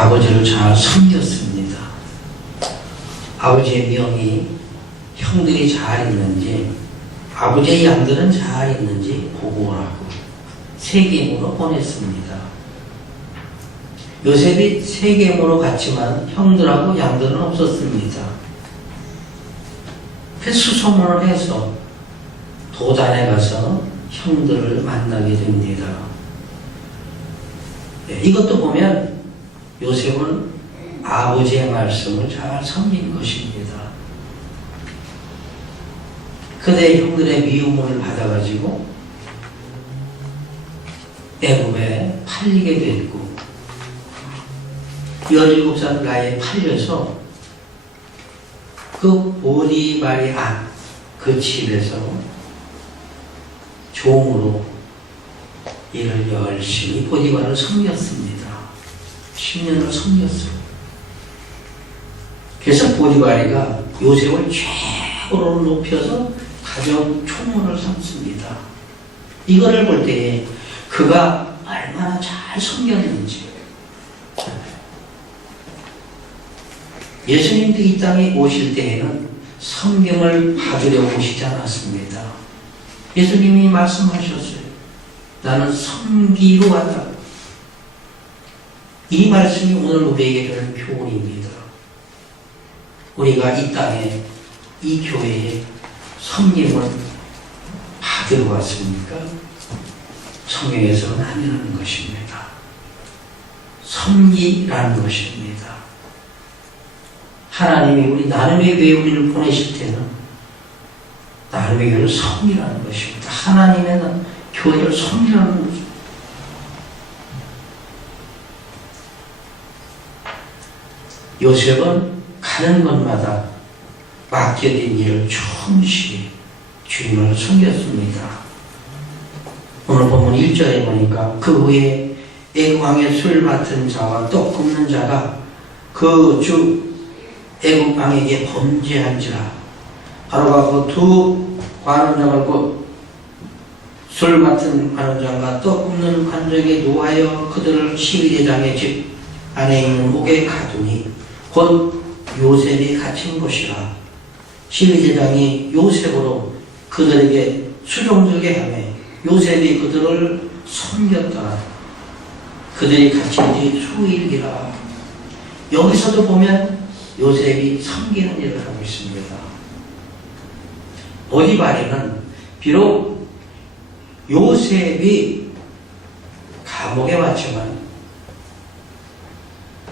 아버지를 잘 섬겼습니다. 아버지의 명이 형들이 잘 있는지, 아버지의 양들은 잘 있는지 보고 오라고 세겜으로 보냈습니다. 요셉이 세겜으로 갔지만 형들하고 양들은 없었습니다. 그 수소문을 해서 도단에 가서 형들을 만나게 됩니다. 이것도 보면 요셉은 아버지의 말씀을 잘 섬긴 것입니다. 그대 형들의 미움을 받아가지고 애굽에 팔리게 됐고 17살 나이에 팔려서 그 보디발의 그 집에서 종으로 일을 열심히 보디발을 섬겼습니다. 10년을 섬겼어요. 그래서 보디발이가 요셉을 최고로 높여서 가정 총무를 삼습니다. 이거를 볼 때에 그가 얼마나 잘 섬겼는지. 예수님도 이 땅에 오실 때에는 성경을 받으려 오시지 않았습니다. 예수님이 말씀하셨어요. 나는 섬기러 왔다. 이 말씀이 오늘 우리에게 주는 교훈입니다. 우리가 이 땅에, 이 교회에 섬김을 받으러 왔습니까? 성경에서는 아니라는 것입니다. 섬기라는 것입니다. 하나님이 우리 나눔의 교회 우리를 보내실 때는 나눔의 교회를 섬기라는 것입니다. 하나님의 교회를 섬기라는 것입니다. 요셉은 가는 곳마다 맡겨진 일을 충실히 주님을 섬겼습니다. 오늘 본문 1절에 보니까 그 후에 애굽 왕의 술 맡은 자와 떡 굽는 자가 그 주 애굽 왕에게 범죄한지라. 바로가 그 두 관원장을 술 맡은 관원장과 떡 굽는 관정에 노하여 그들을 시위대장의 집 안에 있는 옥에 가두니 곧 요셉이 갇힌 곳이라. 시위대장이 요셉으로 그들에게 수종적에 하며 요셉이 그들을 섬겼다. 그들이 갇힌 지 수일이라. 여기서도 보면 요셉이 섬기는 일을 하고 있습니다. 보디발에는 비록 요셉이 감옥에 왔지만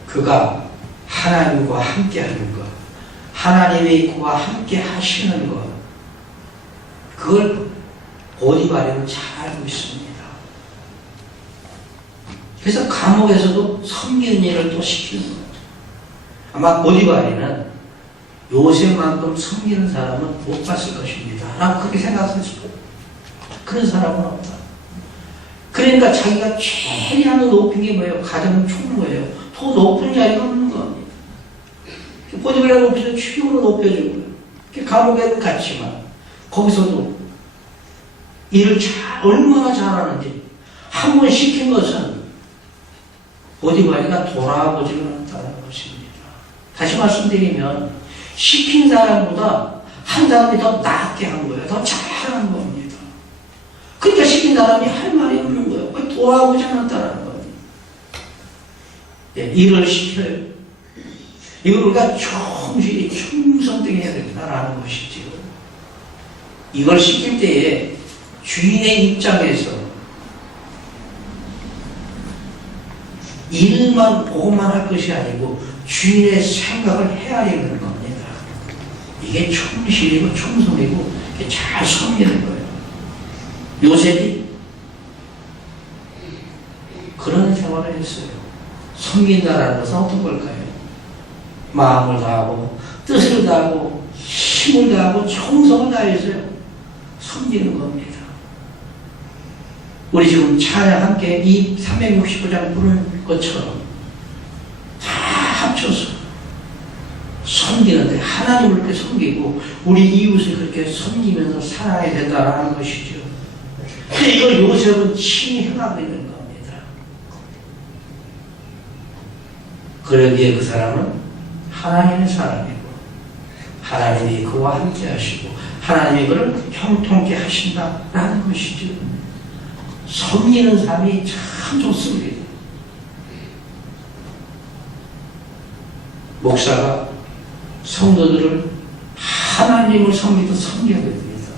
그가 하나님과 함께 하는 것, 하나님이 그와 함께 하시는 것, 그걸 보디발에는 잘 알고 있습니다. 그래서 감옥에서도 섬기는 일을 또 시키는 거예요. 아마 보디발에는 요셉만큼 섬기는 사람은 못 봤을 것입니다. 난 그렇게 생각했어요. 그런 사람은 없다. 그러니까 자기가 최대한 높은 게 뭐예요? 가장 총무예요. 더 높은 자리가 없는 겁니다. 보디발을 높여서 최고로 높여주고요. 감옥에는 갔지만 거기서도 일을 얼마나 잘하는지 한 번 시킨 것은 보디발이가 돌아보지를 않았다는 것입니다. 다시 말씀드리면 시킨 사람보다 한 사람이 더 낫게 한 거예요. 더 잘한 겁니다. 그러니까 시킨 사람이 할 말이 없는 거예요. 왜 돌아보지 않았다는 겁니다. 일을 시켜요. 이걸 우리가 충실히 충성되게 해야 된다는 것이지요. 이걸 시킬 때에 주인의 입장에서 일만 보고만 할 것이 아니고 주인의 생각을 헤아리는 겁니다. 이게 충실이고 충성이고 잘 섬기는 거예요. 요셉이 그런 생활을 했어요. 섬긴다라는 것은 어떤 걸까요? 마음을 다하고 뜻을 다하고 힘을 다하고 정성을 다해서요. 섬기는 겁니다. 우리 지금 찬양 함께 이 369장 부르는 것처럼 다 합쳐서 섬기는데 하나님을 그렇게 섬기고 우리 이웃을 그렇게 섬기면서 살아야 된다는 것이죠. 근데 이걸 요셉은 친히 행하고 있는 겁니다. 그러기에 그 사람은 하나님의 사람이고 하나님이 그와 함께 하시고 하나님이 그를 형통케 하신다라는 것이죠. 섬기는 삶이 참 좋습니다. 목사가 성도들을 하나님을 섬기듯 섬겨야 됩니다.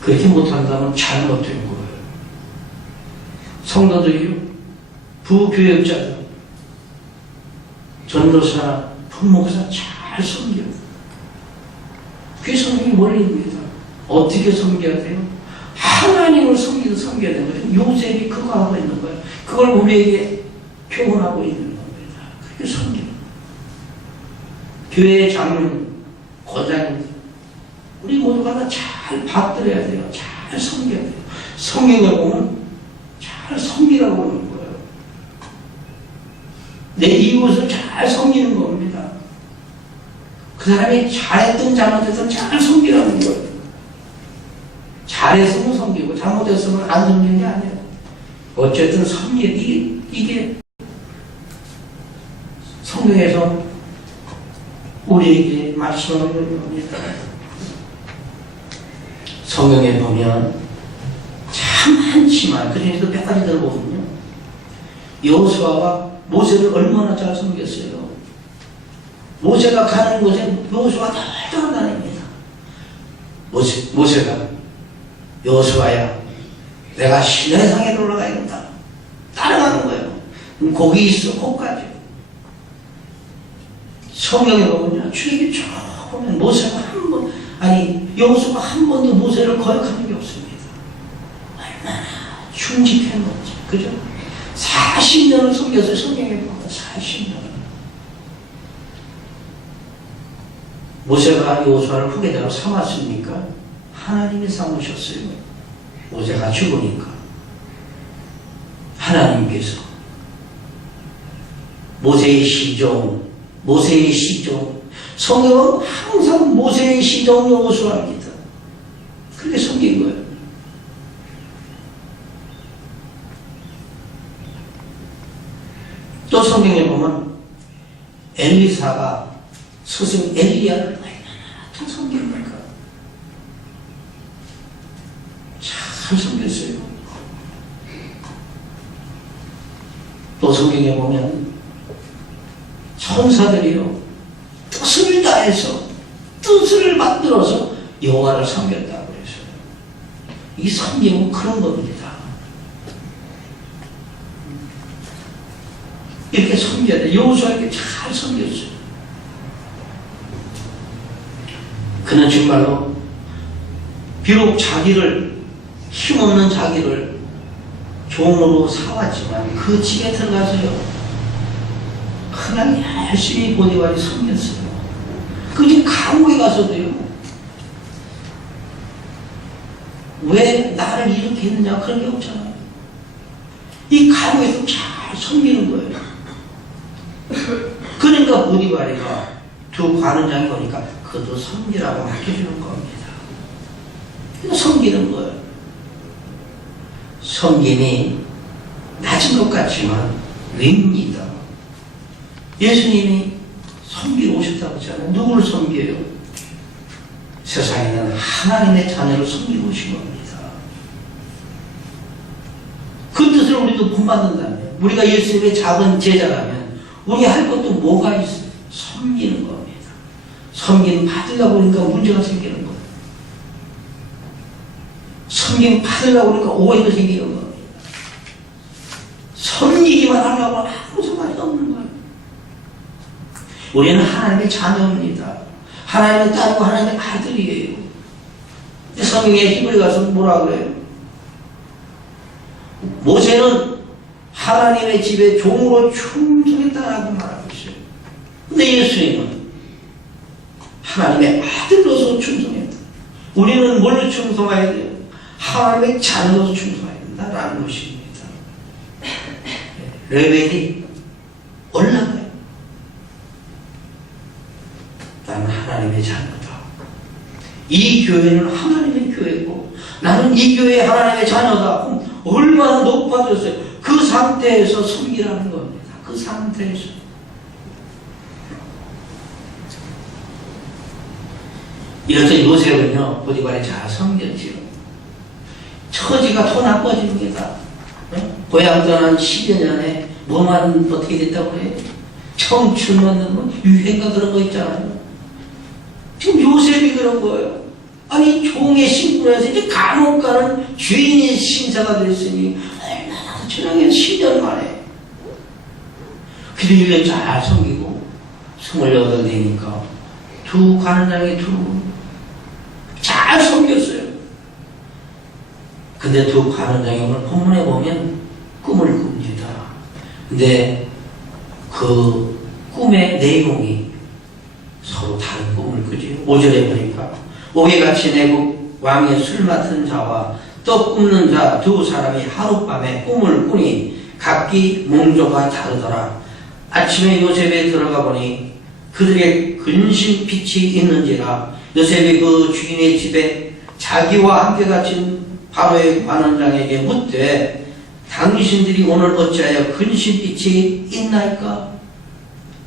그렇게 못한다면 잘못된 거예요. 성도들이요, 부교역자들, 전도사나 부목사 잘 섬겨요. 그게 성경의 원리입니다. 어떻게 섬겨야 돼요? 하나님을 섬기듯 섬겨야 되는 거예요. 요셉이 그거 하고 있는 거예요. 그걸 우리에게 표현하고 있는 겁니다. 그게 섬기는 거예요. 교회 장로님, 권장님, 우리 모두가 다 잘 받들어야 돼요. 잘 섬겨야 돼요. 성경을 보면 잘 섬기라고 그러는 거예요. 내 이웃을 잘 섬기는 겁니다. 그 사람이 잘했든 잘못했든 잘 섬기라는 거예요. 잘했으면 섬기고 잘못했으면 안 섬기는 게 아니에요. 어쨌든 이게 성경에서 우리에게 말씀하는 겁니다. 성경에 보면 참 많지만 그중에서 몇 가지 들어보면요, 여호수아가 모세를 얼마나 잘 섬겼어요. 모세가 가는 곳에 여호수아가 따라다닙니다. 모세가 여호수아야, 내가 시내산에 올라가야 된다. 따라가는 거예요. 거기 있어, 거기까지. 성경에 보면요, 출애굽기 쭉 보면 모세가 여호수아가 한 번도 모세를 거역하는 게 없습니다. 얼마나 충직했는지, 그죠? 40년을 섬겼어요. 성경에 보면 40년. 모세가 여호수아를 후계자로 삼았으니까 하나님이 삼으셨어요. 모세가 죽으니까 하나님께서 모세의 시종, 성경은 항상 모세의 시종 여호수아입니다. 그렇게 섬긴 거예요. 또 성경에 보면 엘리사가 스승 엘리야를 얼마나 잘 섬깁니까? 잘 섬겼어요. 또 성경에 보면 천사들이요, 뜻을 다해서 뜻을 만들어서 여호와를 섬겼다고 그랬어요. 이 섬김은 그런 겁니다. 이렇게 섬겨야 돼. 여호수아에게 잘 섬겼어요. 그는 정말로 비록 힘없는 자기를 종으로 사왔지만 그 집에 들어가서요, 하나님 열심히 보디발이 섬겼어요. 그 집 감옥에 가서도요, 왜 나를 이렇게 했느냐 그런 게 없잖아요. 이 감옥에서 잘 섬기는 거예요. 그러니까 보디발이가 두 관원장이 보니까 그것도 섬기라고 맡겨주는 겁니다. 섬기는 거예요. 섬김이 낮은 것 같지만 냅니다. 예수님이 섬기러 오셨다고 했잖아요. 누구를 섬겨요? 세상에는 하나님의 자녀를 섬기고 오신 겁니다. 그 뜻을 우리도 본받는다면, 우리가 예수님의 작은 제자라면 우리 할 것도 뭐가 있어요? 섬기는 겁니다. 섬김 받으려고 그러니까 문제가 생기는 거예요. 섬김 받으려고 그러니까 오해가 생기는 겁니다. 섬기기만 하려고 아무 상관이 없는 거예요. 우리는 하나님의 자녀입니다. 하나님의 딸이고 하나님의 아들이에요. 성경에 히브리 가서 뭐라 그래요? 모세는 하나님의 집에 종으로 충성했다라고 말하고 있어요. 근데 예수님은 하나님의 아들로서 충성했다. 우리는 뭘로 충성해야 돼요? 하나님의 자녀로서 충성해야 된다라는 것입니다. 레벨이 올라가요. 나는 하나님의 자녀다. 이 교회는 하나님의 교회고 나는 이 교회의 하나님의 자녀다. 그럼 얼마나 높아졌어요. 그 상태에서 섬기라는 겁니다. 그 상태에서. 이래서 요셉은요, 보디발이 잘 섬겼지요. 처지가 더 나빠집니다. 고향 떠난 10여 년에 뭐만 어떻게 됐다고 그래요? 청춘만 뭐 유행가 그런 거 있잖아요. 지금 요셉이 그런 거예요. 아니, 종의 신분에서 이제 감옥 가는 죄인의 신사가 됐으니 얼마나 천하게 10년 만에. 그래도 1년 잘 섬기고 28 되니까 두 관원장이 잘 섬겼어요. 근데 두 관원장이 오늘 본문에 보면 꿈을 꿉니다. 근데 그 꿈의 내용이 서로 다른 꿈을 꾸지. 5절에 보니까 옥에같이 내국 왕의 술 맡은 자와 떡 굽는 자 두 사람이 하룻밤에 꿈을 꾸니 각기 몸조가 다르더라. 아침에 요셉에 들어가 보니 그들의 근심 빛이 있는지라. 요셉이 그 주인의 집에 자기와 함께 갇힌 바로의 관원장에게 묻되 당신들이 오늘 어찌하여 근심빛이 있나이까?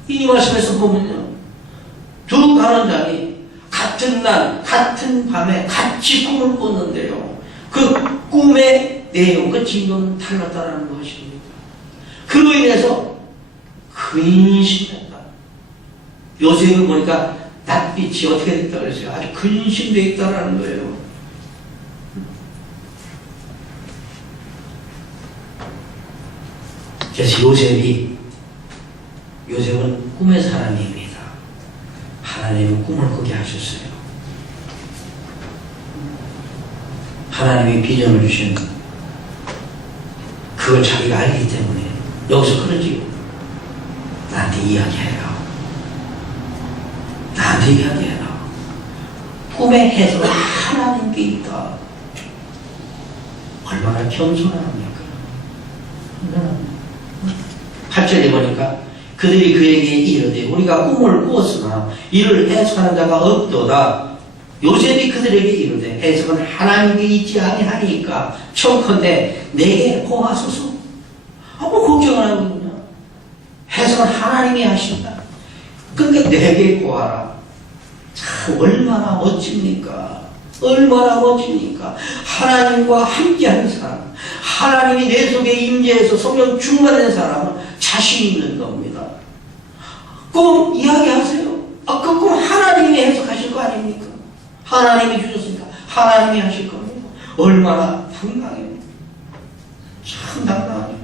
이 말씀에서 보면요, 두 관원장이 같은 날 같은 밤에 같이 꿈을 꿨는데요, 그 꿈의 내용, 그 진도는 달랐다는 것입니다. 그로 인해서 근심했다. 요셉을 보니까 낯빛이 어떻게 됐다 그랬어요? 아주 근심되어 있다는 거예요. 그래서 요셉은 꿈의 사람입니다. 하나님은 꿈을 꾸게 하셨어요. 하나님이 비전을 주신 그걸 자기가 알기 때문에 여기서 그러지요. 나한테 이야기해라. 나한테 이야기해라. 꿈의 해석은 하나님께 있다. 얼마나 겸손합니까? 8절에 보니까 그들이 그에게 이르되 우리가 꿈을 꾸었으나 이를 해석하는 자가 없도다. 요셉이 그들에게 이르되 해석은 하나님께 있지 아니하니까 청컨대 내게 고하소서. 뭐 걱정을 하거든요. 해석은 하나님이 하신다. 그러니까 내게 고하라. 참 얼마나 멋집니까? 얼마나 멋집니까? 하나님과 함께하는 사람, 하나님이 내 속에 임재해서 성령 충만한 사람은 자신 있는 겁니다. 꿈 이야기하세요. 그 꿈 하나님이 해석하실 거 아닙니까? 하나님이 주셨으니까 하나님이 하실 겁니다. 얼마나 당당해요. 참 당당해요.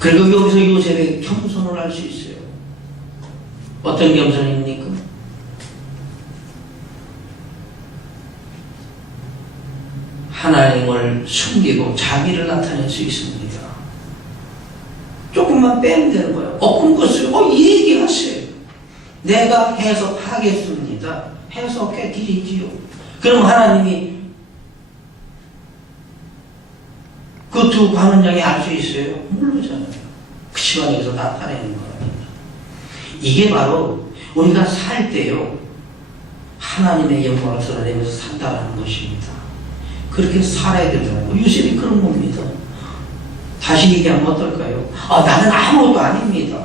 그리고 여기서 요셉의 겸손을 알 수 있어요. 어떤 겸손입니까? 하나님을 숨기고 자기를 나타낼 수 있습니다. 조금만 빼면 되는 거예요. 꿈 꿨어요. 얘기하세요. 내가 해석하겠습니다. 해석해 드리지요. 그럼 하나님이 그 두 관원장이 알 수 있어요? 모르잖아요. 그치만 여기서 나타내는 겁니다. 이게 바로 우리가 살 때요, 하나님의 영광을 드러내면서 산다는 것입니다. 그렇게 살아야 되잖아요. 요셉이 그런 겁니다. 다시 얘기하면 어떨까요? 나는 아무것도 아닙니다.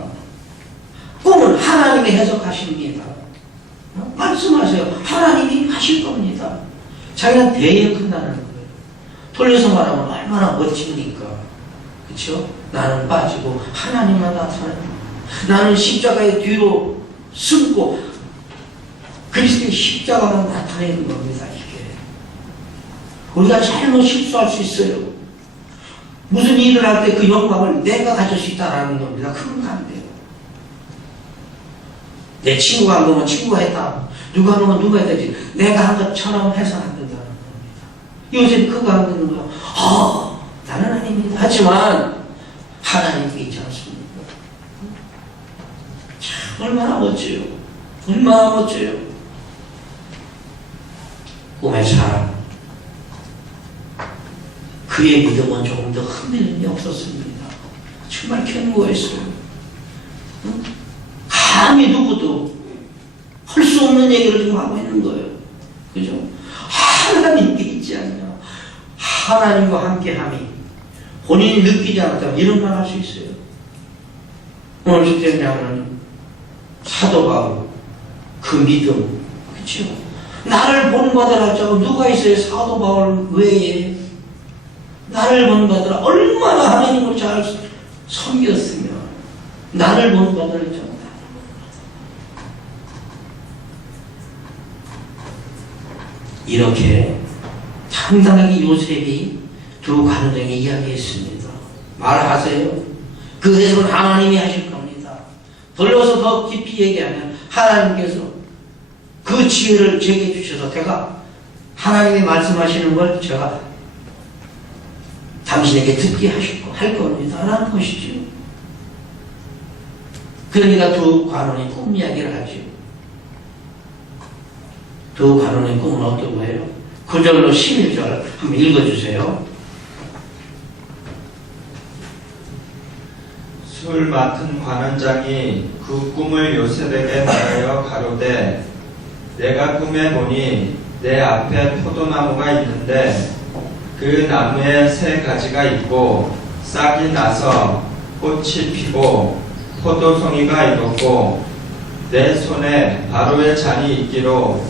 꿈은 하나님이 해석하십니다. 말씀하세요. 하나님이 하실 겁니다. 자기가 대역한다는 거예요. 돌려서 말하면 얼마나 멋집니까? 그렇죠? 나는 빠지고 하나님만 나타납니다. 나는 십자가의 뒤로 숨고 그리스도의 십자가만 나타내는 겁니다. 우리가 잘못 실수할 수 있어요. 무슨 일을 할 때 그 영광을 내가 가질 수 있다는 겁니다. 그런 거 안 돼요. 내 친구가 한 거면 친구가 했다. 누가 한 거면 누가 했다지. 내가 한 것처럼 해서 안 된다는 겁니다. 요즘 그거 안 되는 거야. 나는 아닙니다. 하지만 하나님께 있지 않습니까? 참 얼마나 멋져요. 얼마나 멋져요. 꿈의 사람. 그의 믿음은 조금 더 흔들림이 없었습니다. 정말 견고했어요. 감히 누구도 할 수 없는 얘기를 지금 하고 있는 거예요. 그죠? 하나님께 있지 않냐. 하나님과 함께함이 본인이 느끼지 않았다면 이런 말 할 수 있어요. 오늘 집장장은 사도 바울 그 믿음, 그렇죠? 나를 본받으라 자고 누가 있어요? 사도 바울 외에. 나를 본받으라. 얼마나 하나님을 잘 섬겼으면 나를 본받으라 자고. 이렇게 당당하게 요셉이 두 가정에 이야기했습니다. 말하세요. 그 해석은 하나님이 하실 겁니다. 돌려서 더 깊이 얘기하면 하나님께서 그 지혜를 제게 주셔서 제가 하나님이 말씀하시는 걸 제가 당신에게 듣게 할 겁니다. 라는 것이죠. 그러니까 두 관원이 꿈 이야기를 하죠. 두 관원의 꿈은 어떤 거예요? 9절로 11절 한번 읽어주세요. 술 맡은 관원장이 그 꿈을 요셉에게 말하여 가로되 내가 꿈에 보니 내 앞에 포도나무가 있는데 그 나무에 세 가지가 있고 싹이 나서 꽃이 피고 포도송이가 익었고 내 손에 바로의 잔이 있기로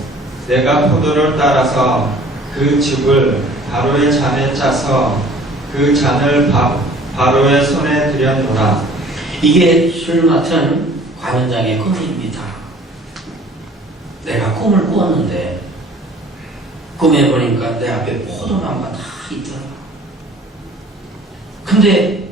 내가 포도를 따라서 그 즙을 바로의 잔에 짜서 그 잔을 바로의 손에 들였노라. 이게 술 맡은 관원장의 꿈입니다. 내가 꿈을 꾸었는데 꿈에 보니까 내 앞에 포도나무가 다 있더라. 근데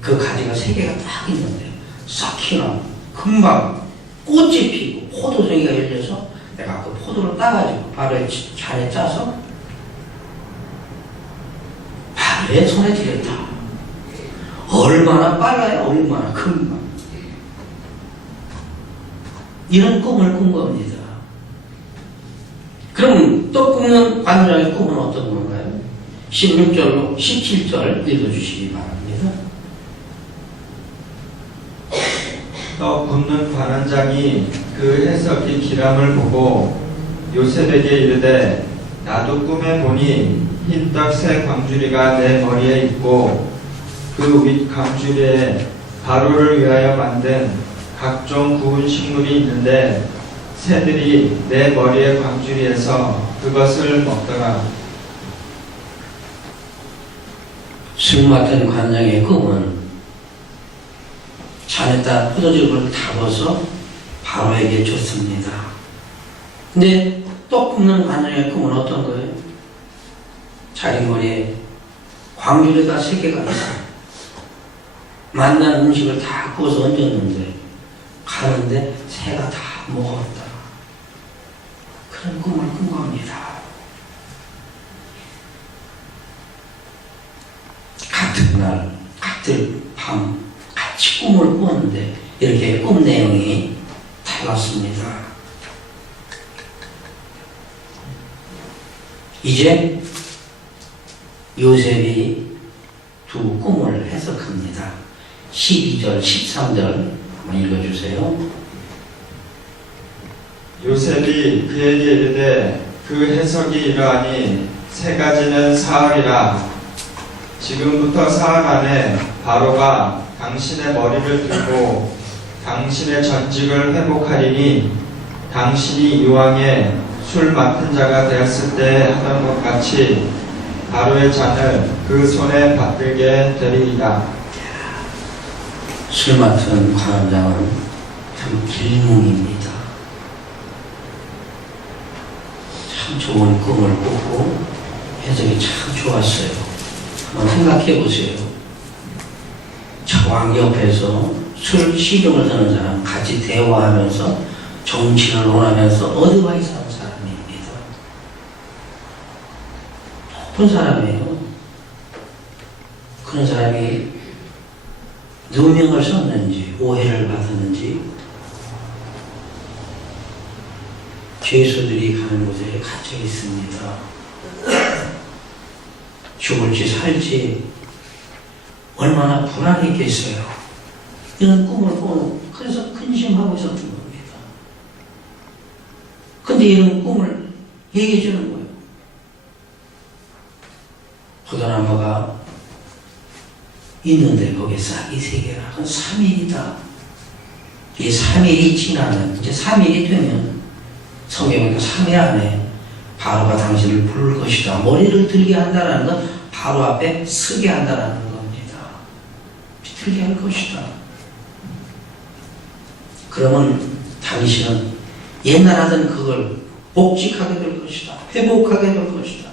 그 가지가 세 개가 딱 있는데 싹히나 금방 꽃이 피고 포도송이가 열려서 내가 그 포도를 따가지고 바로의 잔에 짜서 바로의 손에 들였다. 얼마나 빨라요? 얼마나 금방. 이런 꿈을 꾼 겁니다. 그럼 또 꾸는 관원장의 꿈은 어떤 건가요? 16절로 17절 읽어주시기 바랍니다. 떡 굽는 관원장이 그 해석이 기람을 보고 요셉에게 이르되 나도 꿈에 보니 흰떡 새 광주리가 내 머리에 있고 그 윗 광주리에 바로를 위하여 만든 각종 구운 식물이 있는데 새들이 내 머리의 광주리에서 그것을 먹더라. 술 맡은 관장의 꿈은 잔에다 포도즙을 담아서 바로에게 줬습니다. 근데 떡 굽는 관장의 꿈은 어떤 거예요? 자기 머리에 광주리가 세 개가 있어요. 만난 음식을 다 구워서 얹었는데 가는데 새가 다 먹었다. 그런 꿈을 꾼 겁니다. 같은 날, 같은 밤 같이 꿈을 꾸었는데 이렇게 꿈 내용이 달랐습니다. 이제 요셉이 두 꿈을 해석합니다. 12절, 13절 한번 읽어주세요. 요셉이 그에게 이르되 그 해석이 이러하니 세 가지는 사흘이라. 지금부터 사흘 안에 바로가 당신의 머리를 들고 당신의 전직을 회복하리니 당신이 이왕에 술 맡은 자가 되었을 때 하던 것 같이 바로의 잔을 그 손에 받들게 되리이다. 술 맡은 관원장은 참 길몽입니다. 참 좋은 꿈을 꾸고 해석이 참 좋았어요. 한번 생각해 보세요. 저왕 옆에서 술 시중을 드는 사람 같이 대화하면서 정치를 논하면서 어디와 사는 사람입니다. 높은 사람이에요. 그런 사람이 누명을 썼는지 오해를 받았는지 죄수들이 가는 곳에 갇혀 있습니다. 죽을지 살지 얼마나 불안했겠어요. 이런 꿈을 꾸고 그래서 근심하고 있었던 겁니다. 근데 이런 꿈을 얘기해 주는 거예요. 포도나무가 있는데 거기에 싹이 세 개라. 그건 3일이다. 이 3일이 지나면, 이제 3일이 되면 성경에도 3일 안에 바로가 당신을 부를 것이다. 머리를 들게 한다는 건 바로 앞에 서게 한다는 겁니다. 비틀게 할 것이다. 그러면 당신은 옛날 하던 그걸 복직하게 될 것이다. 회복하게 될 것이다.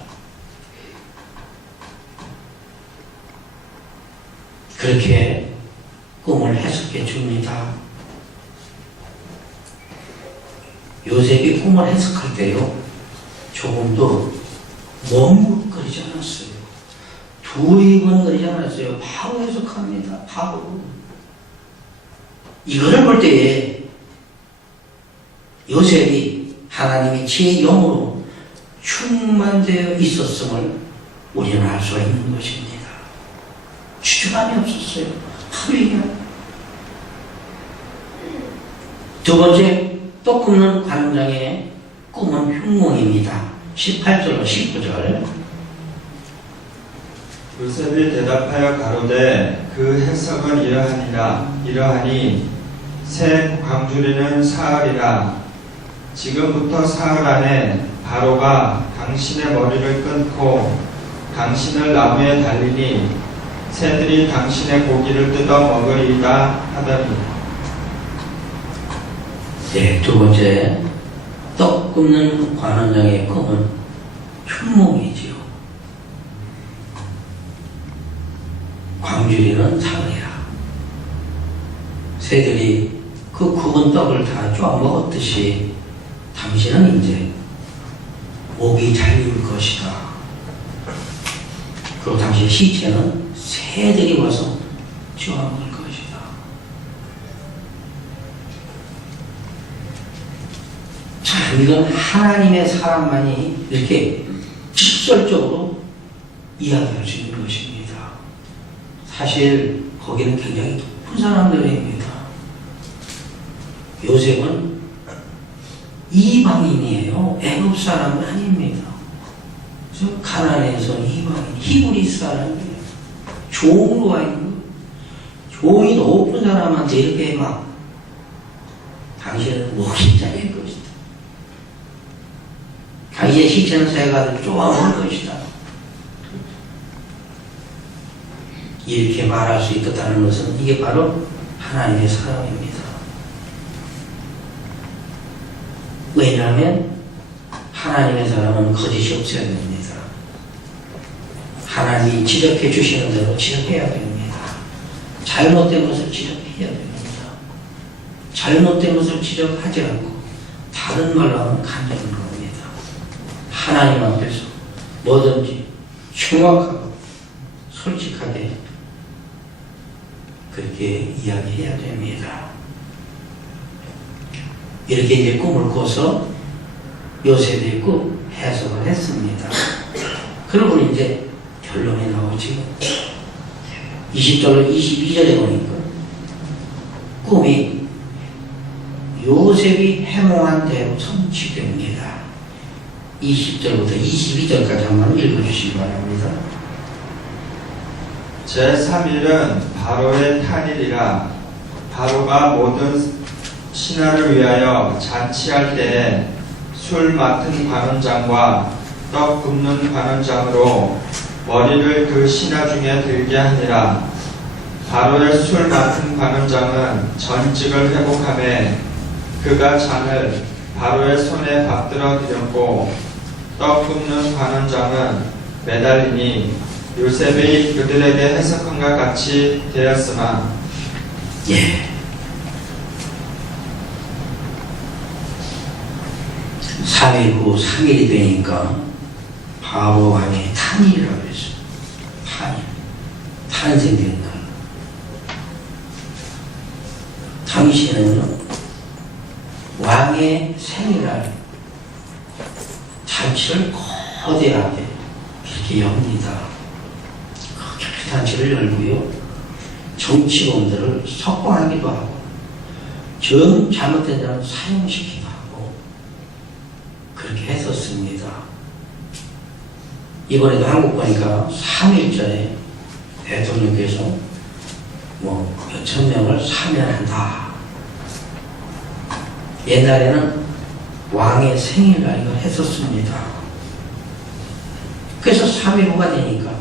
그렇게 꿈을 해석해 줍니다. 요셉이 꿈을 해석할 때요, 조금도 머뭇거리지 않았어요. 두리번거리지 않았어요. 바로 해석합니다. 바로. 이거를 볼 때에 요셉이 하나님의 지혜의 영으로 충만되어 있었음을 우리는 알 수가 있는 것입니다. 주저함이 없었어요. 하루이냐. 두 번째, 떡 굽는 관장의 꿈은 흉몽입니다. 18절로 19절. 요셉이 대답하여 가로되 그 해석은 이러하니 새 광주리는 사흘이라. 지금부터 사흘 안에 바로가 당신의 머리를 끊고 당신을 나무에 달리니 새들이 당신의 고기를 뜯어 먹으리이다 하더니. 네, 두 번째, 떡 굽는 관원장의 꿈은 흉몽이지요. 광주리는 사흘이라. 새들이 그 굽은 떡을 다 쪼아 먹었듯이 당신은 이제 목이 잘릴 것이다. 그리고 당신의 시체는 새들이 와서 쪼아 먹을 것이다. 참, 이건 하나님의 사람만이 이렇게 직설적으로 이야기할 수 있는 것입니다. 사실 거기는 굉장히 높은 사람들입니다. 요셉은 이방인이에요. 애굽 사람은 아닙니다. 저 가나안에서 이방인, 히브리 사람이에요. 종으로 와 있는 거예요. 종이 높은 사람한테 이렇게 막 당신은 목이 잘릴 것이다. 당신의 시체는 새가 쪼아먹을 것이다. 이렇게 말할 수 있었다는 것은 이게 바로 하나님의 사랑입니다. 왜냐하면 하나님의 사랑은 거짓이 없어야 됩니다. 하나님이 지적해 주시는 대로 지적해야 됩니다. 잘못된 것을 지적해야 됩니다. 잘못된 것을 지적하지 않고 다른 말로 하면 간접한 겁니다. 하나님 앞에서 뭐든지 정확하고 솔직하게 그렇게 이야기해야 됩니다. 이렇게 이제 꿈을 꿔서 요셉의 꿈 해석을 했습니다. 그러고 이제 결론이 나오지. 20절로 22절에 보니까 꿈이 요셉이 해몽한 대로 성취됩니다. 20절부터 22절까지 한번 읽어주시기 바랍니다. 제3일은 바로의 탄일이라. 바로가 모든 신하를 위하여 잔치할 때에 술 맡은 관원장과 떡 굽는 관원장으로 머리를 그 신하 중에 들게 하니라. 바로의 술 맡은 관원장은 전직을 회복하며 그가 잔을 바로의 손에 받들어 드렸고, 떡 굽는 관원장은 매달리니 요셉이 그들에게 해석한과 같이 되었으나. 예. 3일 후 3일이 되니까 바로 왕의 탄일이라고 했어요. 탄일. 탄생된 날. 당시에는 왕의 생일날 잔치를 거대하게 이렇게 엽니다. 그렇게 잔치를 열고요. 정치범들을 석방하기도 하고 잘못된 자는 사형시키기도 하고 그렇게 했었습니다. 이번에도 한국 보니까 3일전에 대통령께서 몇천 명을 사면한다 옛날에는 왕의 생일날이가 했었습니다. 그래서 3.15가 되니까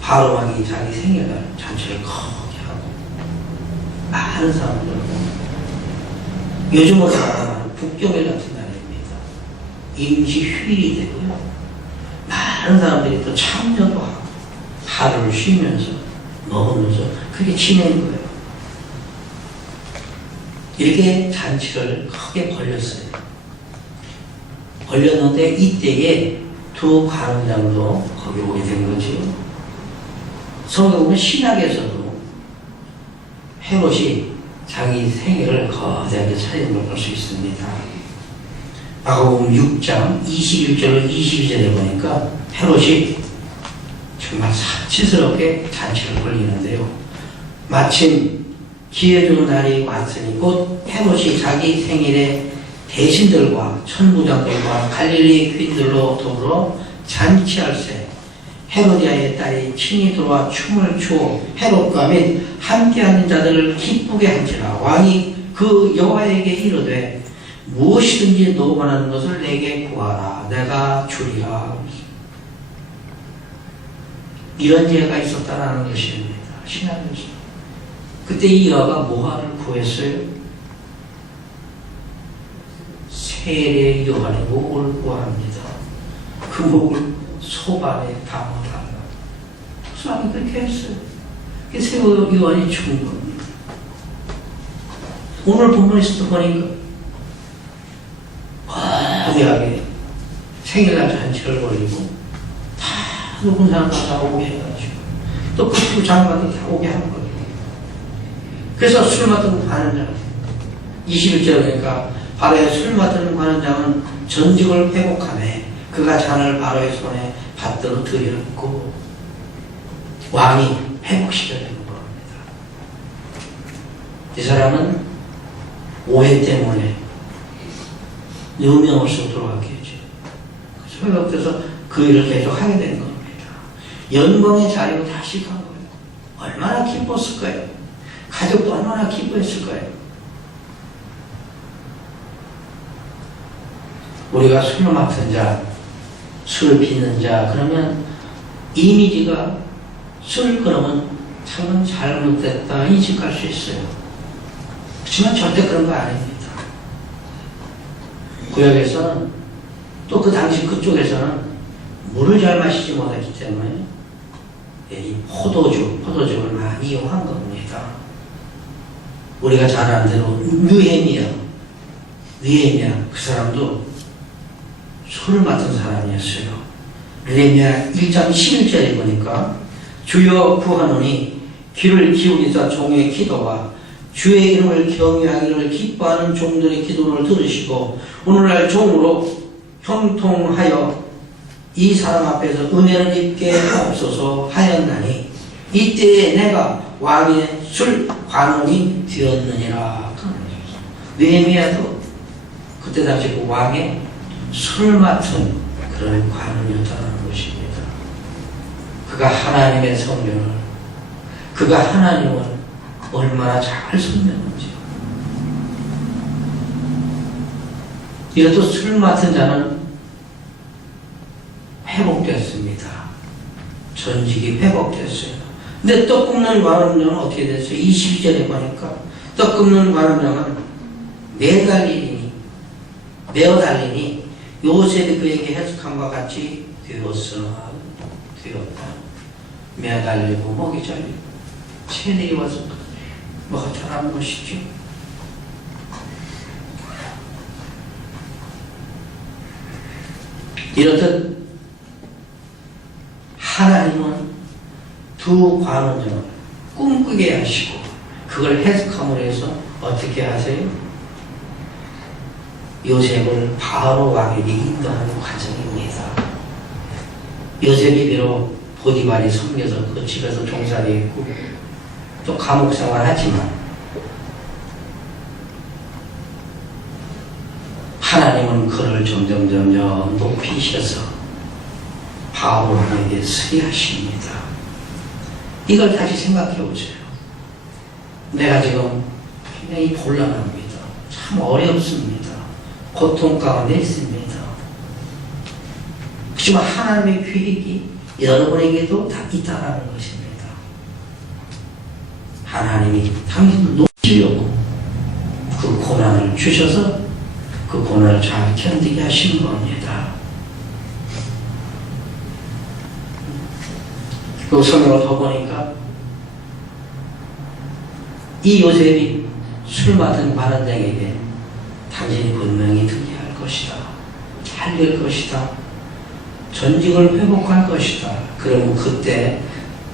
바로 왕이 자기 생일날 잔치를 크게 하고 많은 사람들 요즘으로 말하면 국경일 같은 날입니다. 임시 휴일이 되고요. 많은 사람들이 또 참여도 하고 하루를 쉬면서 먹으면서 그게 지낸 거예요. 이렇게 잔치를 크게 벌렸어요. 벌렸는데 이때에 두 관원장도 거기 오게 된 거죠. 성경 보면 신약에서도 헤롯이 자기 생일을 거대하게 차리는 걸 볼 수 있습니다. 마가복음 6장 21절로 22절에 보니까 헤롯이 정말 사치스럽게 잔치를 벌리는데요. 마침 기회 주는 날이 왔으니 곧 헤롯이 자기 생일에 대신들과 천부장들과 갈릴리 귀인들로 더불어 잔치할세 헤로디아의 딸이 친히 들어와 춤을 추어 헤롯과 및 함께 앉은 자들을 기쁘게 한지라. 왕이 그 여호와에게 이르되 무엇이든지 너 원하는 것을 내게 구하라 내가 주리라. 이런 예가 있었다라는 것입니다. 신약에서. 그때 이 여호와가 뭐하를 구했어요? 세례 요한의 목을 구합니다. 그 목을 소발에 담아달라. 수학이 그렇게 했어요. 그게 세례 요한이 죽은 겁니다. 오늘 본문에서도 보니까 거대하게 생일날 잔치를 벌이고 다 누군 사람 다 오게 해가지고 또 그 두 장관이 다 오게 한 거예요. 그래서 술 맡은 관원장 21절 보니까 바로의 술 맡은 관원장은 전직을 회복하네. 그가 잔을 바로의 손에 받들어 드렸고 왕이 회복시켜주는 겁니다. 이 사람은 오해 때문에 누명 없이 들어왔겠죠. 회복돼서 그 일을 계속 하게 된 겁니다. 영광의 자리로 다시 간 거예요. 얼마나 기뻤을 거예요. 가족도 얼마나 기뻐했을 거예요. 우리가 술 맡은 자, 술 빚는 자, 그러면 이미지가 술 그러면 참 잘못됐다 인식할 수 있어요. 그렇지만 절대 그런 거 아닙니다. 구약에서는 또 그 당시 그쪽에서는 물을 잘 마시지 못했기 때문에 이 포도주를 많이 이용한 겁니다. 우리가 잘 아는 대로 느헤미야 그 사람도 술을 맡은 사람이었어요. 느헤미야 1장 11절에 보니까 주여 구하노니 귀를 기울이사 종의 기도와 주의 이름을 경외하기를 기뻐하는 종들의 기도를 들으시고 오늘날 종으로 형통하여 이 사람 앞에서 은혜를 입게 하옵소서 하였나니 이때에 내가 왕의 술 관원이 되었느니라. 느헤미야도 그때 당시 그 왕의 술 맡은 그런 관원이었다는 것입니다. 그가 하나님의 성령을 그가 하나님을 얼마나 잘 섬겼는지. 이렇듯 술 맡은 자는 회복됐습니다. 전직이 회복됐어요. 근데 떡 굽는 관원장은 어떻게 됐어요? 22절에 보니까 떡 굽는 관원장은 매어달리니 요셉이 그에게 해석함과 같이 되었다. 매달리고 먹이 잘리고 새들이 와서 뭐가 잘하는 것이죠. 이렇듯 하나님은 두 관원장을 꿈꾸게 하시고 그걸 해석함으로 해서 어떻게 하세요? 요셉을 바로 왕에게 인도하는 과정입니다. 요셉이 비록 보디발이 섬겨서 그 집에서 종살이했고 또 감옥 생활하지만 하나님은 그를 점점 높이셔서 바로 왕에게 서게 하십니다. 이걸 다시 생각해 보세요. 내가 지금 굉장히 곤란합니다. 참 어렵습니다. 고통 가운데 있습니다. 그렇지만 하나님의 계획이 여러분에게도 다 있다는 것입니다. 하나님이 당신을 높이려고 그 고난을 주셔서 그 고난을 잘 견디게 하시는 겁니다. 그 성경을 더 보니까 이 요셉이 술 맡은 바른장에게 당신이 분명히 특이할 것이다. 살릴 것이다. 전직을 회복할 것이다. 그러면 그때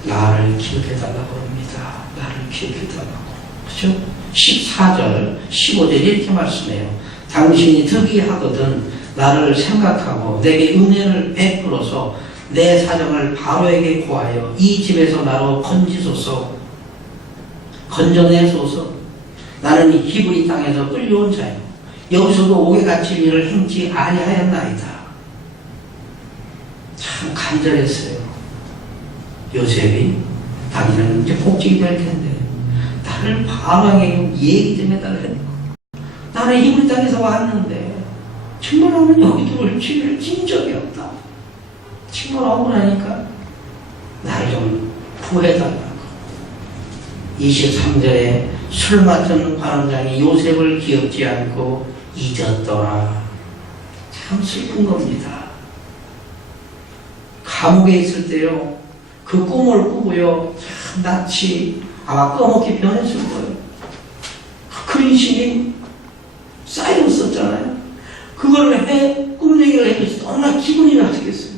나를 기억해달라고 합니다. 나를 기억해달라고. 그렇죠? 14절, 15절 이렇게 말씀해요. 당신이 특이하거든 나를 생각하고 내게 은혜를 베풀어서 내 사정을 바로에게 고하여 이 집에서 나로 건져내소서. 나는 이 히브리 땅에서 끌려온 자요. 여기서도 옥에 갇힐 일을 행치 아니하였나이다. 참 간절했어요. 요셉이 당신은 이제 복직이 될 텐데 나를 바로에게 얘기 좀 해달라고. 나는 히브리 땅에서 왔는데 정말 나는 여기 들어올 기회를 진 적이 없다. 정말 억울하니까 나를 좀 구해달라고. 23절에 술 맡은 관원장이 요셉을 기억지 않고 잊었더라. 참 슬픈 겁니다. 감옥에 있을 때요, 그 꿈을 꾸고요, 참 낯이 아마 꺼멓게 변했을 거예요. 그 근심이 쌓였었잖아요. 그걸 꿈 얘기를 해줘서 얼마나 기분이 나쁘겠어요.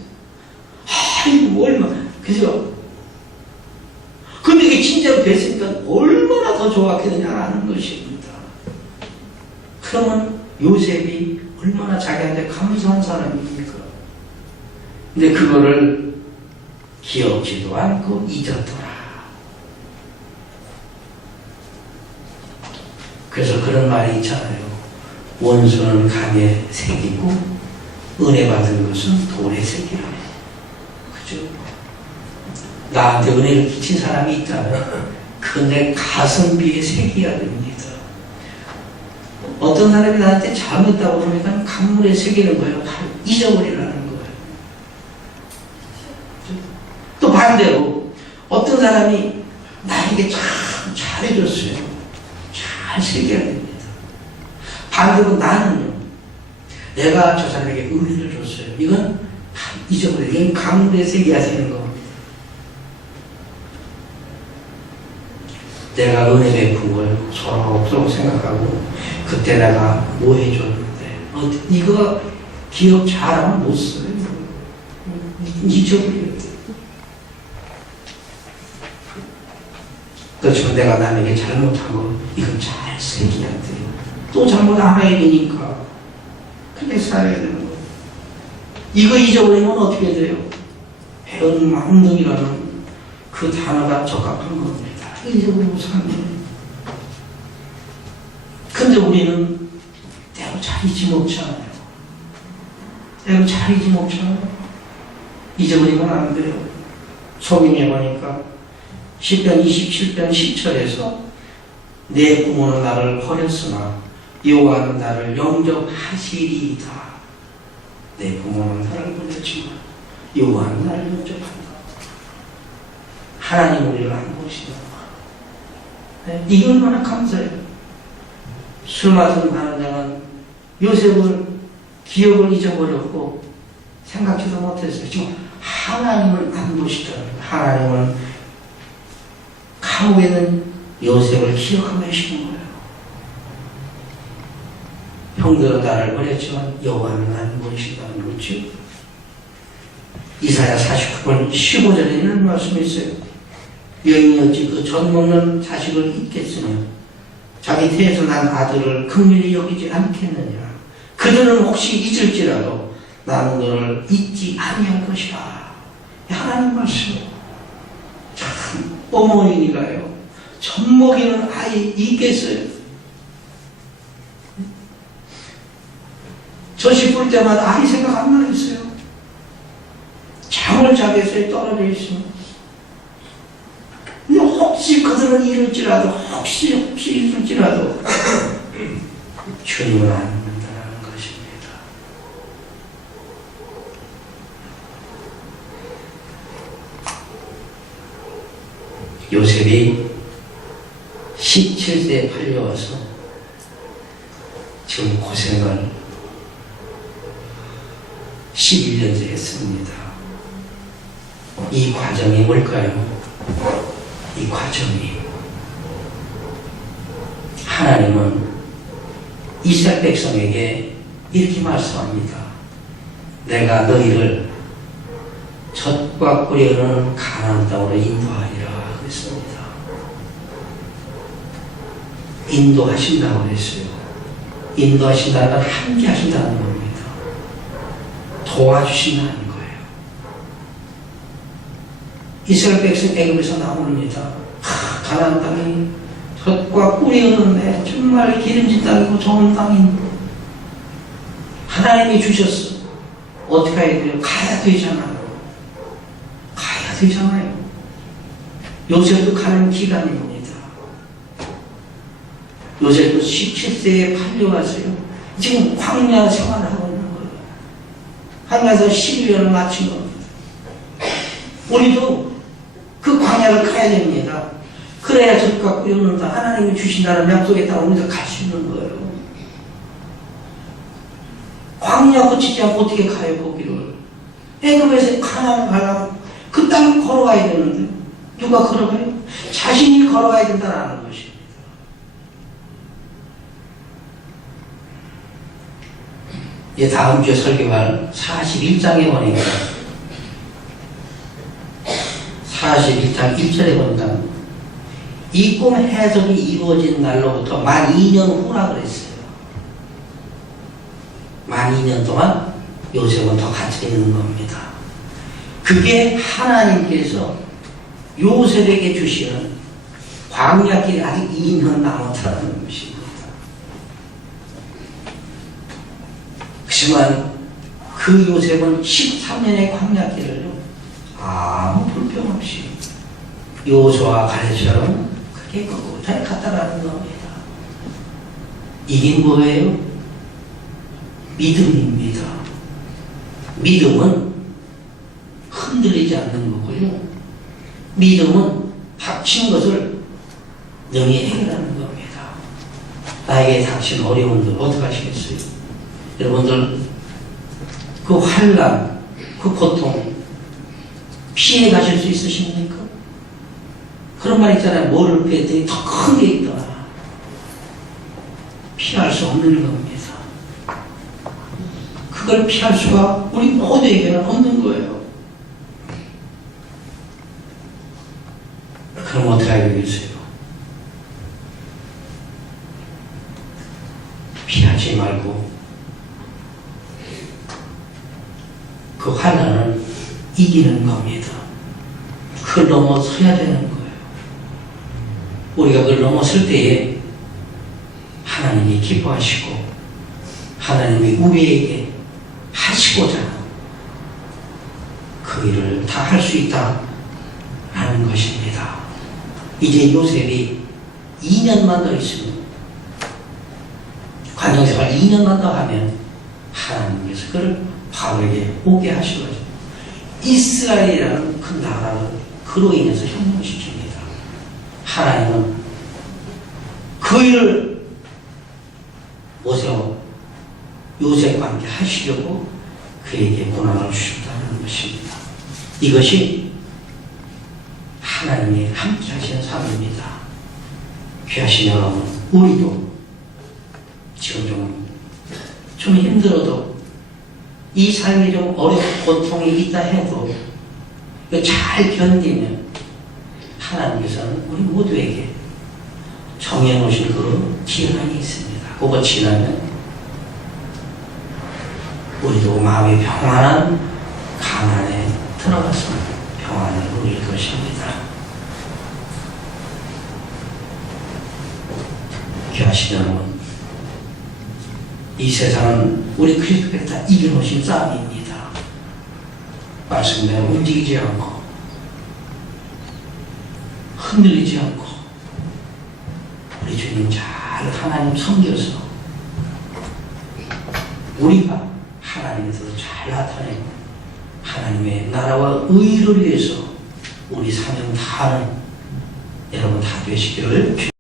이거 얼마나, 그죠? 근데 이게 진짜로 됐으니까 얼마나 더 좋았겠느냐라는 것입니다. 그러면 요셉이 얼마나 자기한테 감사한 사람입니까? 근데 그거를 기억지도 않고 잊었더라. 그래서 그런 말이 있잖아요. 원수는 강에 새기고 은혜 받은 것은 돌에 새기라. 그죠? 나한테 은혜를 끼친 사람이 있다면 그건 내 가슴비에 새겨야 됩니다. 어떤 사람이 나한테 잘못했다고 그러니까 강물에 새기는 거예요. 잊어버리라는 거예요. 또 반대로 어떤 사람이 나에게 참 잘해줬어요. 잘 새겨야 됩니다. 반대로 나는요, 내가 저 사람에게 은혜를 줬어요. 이건 잊어버려요. 이건 강물에 새겨야 되는 겁니다. 내가 은혜 베푼 걸 서로 생각하고 그때 내가 뭐 해줬는데 이거 기억 잘하면 못 써요. 잊어버려요. 그렇지만 내가 남에게 잘못하고 이건 잘 새겨야 돼요. 또 잘못 알아야 되니까 그렇게 살아야 되는 거예요. 이거 잊어버리면 어떻게 돼요? 배은망덕이라는 그 단어가 적합한 겁니다. 잊어버리고 사는 거예요. 근데 우리는 때로 잘 잊지 못하잖아요. 때로 잘 잊지 못하잖아요. 잊어버리면 안 돼요. 소경에 보니까 시편 27편 10절에서 내 부모는 나를 버렸으나 여호와는 나를 영접하시리이다. 내 부모는 나를 버렸지만 여호와는 나를 영접한다. 하나님 우리를 안 보시다. 이게 얼마나 감사해요. 술 맡은 관원장은 요셉을 기억을 잊어버렸고 생각지도 못했어요. 지금 하나님을 안 보시더라고요. 하나님은 감옥에 있는 요셉을 기억하고 계시는 거예요. 형들은 나를 버렸지만 여호와는 안 보신다는 거죠. 이사야 49편 15절에 이런 말씀이 있어요. 여인이 어찌 그 젖 먹는 자식을 잊겠으며 자기 태에서 난 아들을 긍휼히 여기지 않겠느냐. 그들은 혹시 잊을지라도 나는 너를 잊지 아니할 것이라. 하나님 말씀이에요. 참 어머니니까요. 젖 먹이는 아이 있겠어요. 젖이 뿔 때마다 아이 생각 안 나겠어요. 잠을 자겠어요. 떨어져 있으면. 근데 혹시 그들은 그런 일을지라도 혹시 있을지라도 주님을 안 믿는다는 것입니다. 요셉이 17세에 팔려와서 지금 고생을 11년째 했습니다. 이 과정이 뭘까요? 이 과정이 하나님은 이스라엘 백성에게 이렇게 말씀합니다. 내가 너희를 젖과 꿀이 흐르는 가나안 땅으로 인도하리라 그랬습니다. 인도하신다고 그랬어요. 인도하신다는 건 함께 하신다는 겁니다. 도와주신다는 거예요. 이스라엘 백성 애굽에서 나옵니다. 가나안 땅이 젖과 꿀이 흐르는데 정말 기름진 땅이고 좋은 땅인데 하나님이 주셨어. 어떻게 해야 돼요? 가야 되잖아요. 가야 되잖아요. 요셉도 가는 기간입니다. 요셉도 17세에 팔려왔어요. 지금 광야 생활을 하고 있는 거예요. 광야에서 11년을 마친 겁니다. 우리도 그 광야를 가야 됩니다. 그래야 젖과 꿀이 흐르는 땅 하나님이 주신다는 약속의 땅을 우리가 갈 수 있는 거예요. 광야 거치지 않고 어떻게 가요, 거기를? 애굽에서 가나안을 가려면 그 땅을 걸어가야 되는데 누가 걸어가요? 자신이 걸어가야 된다는 것입니다. 이제 다음 주에 설교할 41장에 보니까 41장 1절에 보니까 이 꿈 해석이 이루어진 날로부터 만 2년 후라 그랬어요. 만 2년 동안 요셉은 더 갇혀 있는 겁니다. 그게 하나님께서 요셉에게 주시는 광야길이 아직 2년 남았다는 것입니다. 하지만 그 요셉은 13년의 광야길을 아무 불평 없이 여호수아와 갈렙처럼 그렇게 꿋꿋하게 갔다라는 겁니다. 이게 뭐예요? 믿음입니다. 믿음은 흔들리지 않는 거고요. 믿음은 닥친 것을 능히 해결하는 겁니다. 나에게 닥친 어려움들 어떻게 하시겠어요? 여러분들 그 환난, 그 고통 피해 가실 수 있으십니까? 그런 말 있잖아요. 뭐를 피했더니 더 큰 게 있더라. 피할 수 없는 겁니다. 그걸 피할 수가 우리 모두에게는 없는 거예요. 그럼 어떻게 하겠어요? 피하지 말고 그 환난은 이기는 겁니다. 그걸 넘어서야 되는 거예요. 우리가 그걸 넘어설 때에 하나님이 기뻐하시고 하나님이 우리에게 하시고자 그 일을 다 할 수 있다 하는 것입니다. 이제 요셉이 2년만 더 있으면 관용생활 2년만 더 하면 하나님께서 그를 바로에게 오게 하시거든요. 이스라엘이라는 큰 나라를 그로 인해서 형통시킵니다. 하나님은 그 일을 모세와 요셉과 함께 하시려고 그에게 고난을 주셨다는 것입니다. 이것이 하나님이 함께 하시는 삶입니다. 귀하신 여러분, 우리도 지금 좀 힘들어도 이 삶이 좀 어렵고 고통이 있다 해도 잘 견디면 하나님께서는 우리 모두에게 정해놓으신 그 기한이 있습니다. 그거 지나면 우리도 마음이 평안한 가난에 들어가서 평안을 누릴 것입니다. 귀하신 여러분, 이 세상은 우리 그리스도께서 다 이겨놓으신 싸움입니다. 말씀대로 움직이지 않고 흔들리지 않고 우리 주님 잘 하나님 섬겨서 우리가 하나님에서 잘 나타내고 하나님의 나라와 의를 위해서 우리 사명 다하는 여러분 다 되시기를